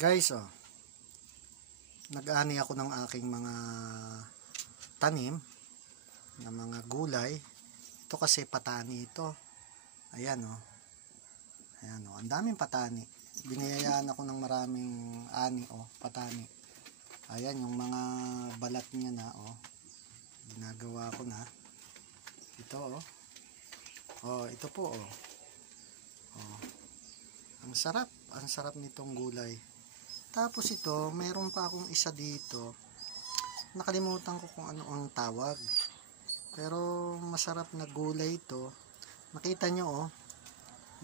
Guys, nag-ani ako ng aking mga tanim ng mga gulay. Ito kasi patani ito. Ayan Ayan ang daming patani. Biniyayaan ako ng maraming ani patani. Ayan yung mga balat niya na ginagawa ko na. Ito ito po ang sarap nitong gulay. Tapos ito, mayroon pa akong isa dito. Nakalimutan ko kung ano ang tawag. Pero masarap na gulay ito. Nakita nyo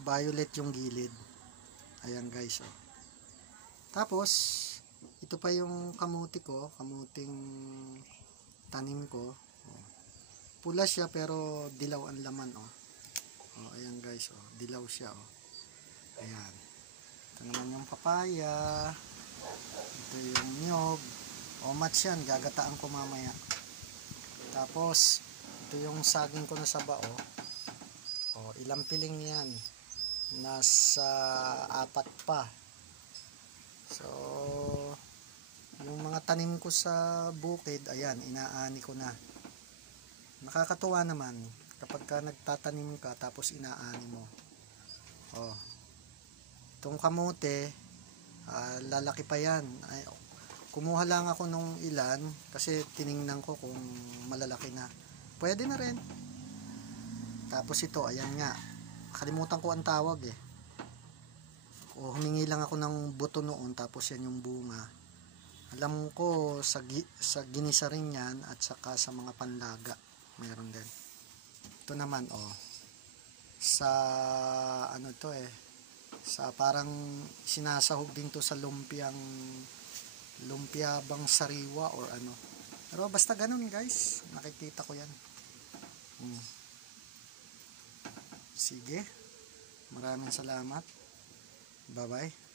violet yung gilid. Ayan guys Tapos ito pa yung kamuti ko, kamuting tanim ko. Pula siya pero dilaw ang laman ayan guys dilaw siya Ayan. Ito naman yung papaya. Ito yung niyog. Mats yan. Gagataan ko mamaya. Tapos, ito yung saging ko na saba ilang piling yan. Nasa 4 pa. So, yung mga tanim ko sa bukid, ayan, inaani ko na. Nakakatuwa naman kapag ka nagtatanim ka tapos inaani mo. Itong kamote, lalaki pa yan. Kumuha lang ako nung ilan kasi tiningnan ko kung malalaki na. Pwede na rin. Tapos ito, ayan nga. Kalimutan ko ang tawag humingi lang ako ng buto noon tapos yan yung bunga. Alam ko sa ginisa rin yan at saka sa mga panlaga. Meron din. Ito naman sa sa parang sinasahog din to sa lumpia bang sariwa or ano. Pero basta ganun guys, nakikita ko yan. Sige, maraming salamat. Bye bye.